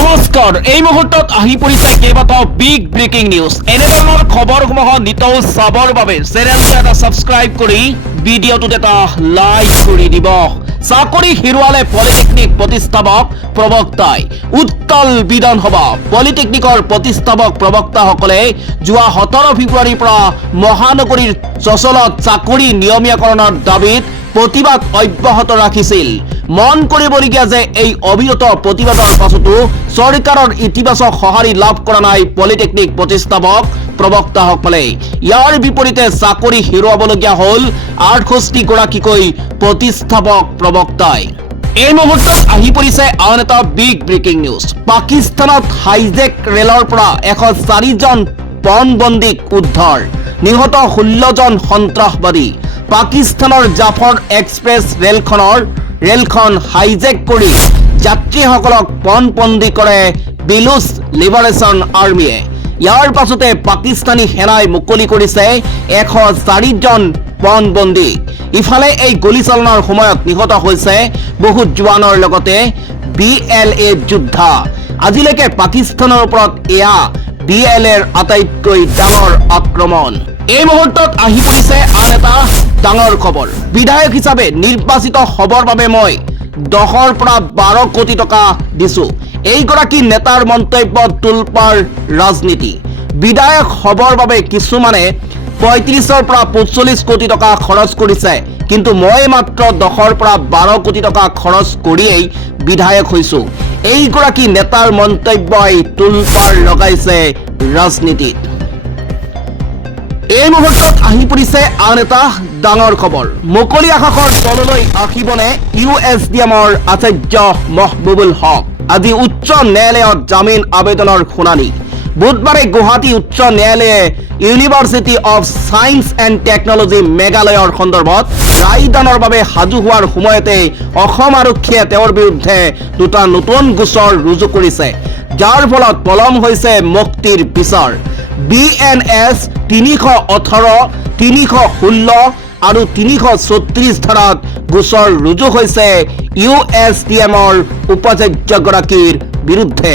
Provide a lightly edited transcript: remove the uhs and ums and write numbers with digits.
নমস্কাৰ এই মুহূৰ্তত আহি পৰিছে কেইবাটাও বিগ ব্ৰেকিং নিউজ এনেধৰণৰ খবৰসমূহ নিতৌ চাবৰ বাবে চেনেলটো এটা সাবস্ক্ৰাইব কৰি ভিডিঅ'টোত এটা লাইক কৰি দিব চাকৰি হেৰুৱালে পলিটেকনিক প্ৰতিষ্ঠাপক প্ৰবক্তাই উত্তাল বিধানসভা পলিটেকনিকৰ প্ৰতিষ্ঠাপক প্ৰবক্তাসকলে যোৱা 17 ফেব্ৰুৱাৰীৰ পৰা মহানগৰীৰ চচলত চাকৰি নিয়মীয়াকৰণৰ দাবীত প্ৰতিবাদ অব্যাহত ৰাখিছিল মন কৰিবলগীয়া যে এই অবিৰত প্ৰতিবাদৰ পাছতো চৰকাৰৰ ইতিবাচক সঁহাৰি লাভ কৰা নাই পলিটেকনিক প্ৰতিষ্ঠাপক প্ৰবক্তাসকলে ইয়াৰ বিপৰীতে চাকৰি হেৰুৱাবলগীয়া হ'ল 68 গৰাকীকৈ প্ৰতিষ্ঠাপক প্ৰবক্তাই এই মুহূৰ্তত আহি পৰিছে আন এটা বিগ ব্ৰেকিং নিউজ পাকিস্তানত হাইজেক ৰেলৰ পৰা 104 জন পণবন্দীক উদ্ধাৰ নিহত 16 জন সন্ত্ৰাসবাদী পাকিস্তানৰ জাফৰ এক্সপ্ৰেছ ৰেলখন হাইজেক কৰি যাত্ৰীসকলক পণবন্দী কৰে বিলুচ লিবাৰেশ্যন আৰ্মিয়ে ইয়াৰ পাছতে পাকিস্তানী সেনাই মুকলি কৰিছে 104 জন পণবন্দী ইফালে এই গুলীচালনাৰ সময়ত নিহত হৈছে বহু জোৱানৰ লগতে BLA যোদ্ধা আজিলৈকে পাকিস্তানৰ ওপৰত এয়া BLAৰ আটাইতকৈ ডাঙৰ আক্ৰমণ এই মুহূৰ্তত আহি পৰিছে আন এটা ডাঙৰ খবৰ বিধায়ক হিচাপে নিৰ্বাচিত হবৰ বাবে মই 10 পৰা 12 কোটি টকা দিছো এইগৰাকী নেতাৰ মন্তব্যত তুলপাৰ ৰাজনীতি বিধায়ক হবৰ বাবে কিছুমানে 35 পৰা 45 কোটি টকা খৰচ কৰিছে কিন্তু মই মাত্ৰ 10 পৰা 12 কোটি টকা খৰচ কৰিয়েই বিধায়ক হৈছো এইগৰাকী নেতাৰ মন্তব্যই তুলপাৰ লগাইছে ৰাজনীতিত এই মুহূৰ্তত আহি পৰিছে আন এটা ডাঙৰ খবৰ মুকলি আকাশৰ তললৈ আহিবনে USDMৰ আচাৰ্য মহবুবুল হক আজি উচ্চ ন্যায়ালয়ত জামিন আবেদনৰ শুনানি বুধবাৰে গুৱাহাটী উচ্চ ন্যায়ালয়ে university of science and technology মেঘালয়ৰ সন্দৰ্ভত ৰায়দানৰ বাবে সাজু হোৱাৰ সময়তে অসম আৰক্ষীয়ে তেওঁৰ বিৰুদ্ধে দুটা নতুন গোচৰ ৰুজু কৰিছে যাৰ ফলত পলম হৈছে মুক্তিৰ বিচাৰ BNS 318 316 আৰু 336 ধাৰাত গোচৰ ৰুজু হৈছে USDMৰ উপাচাৰ্যগৰাকীৰ বিৰুদ্ধে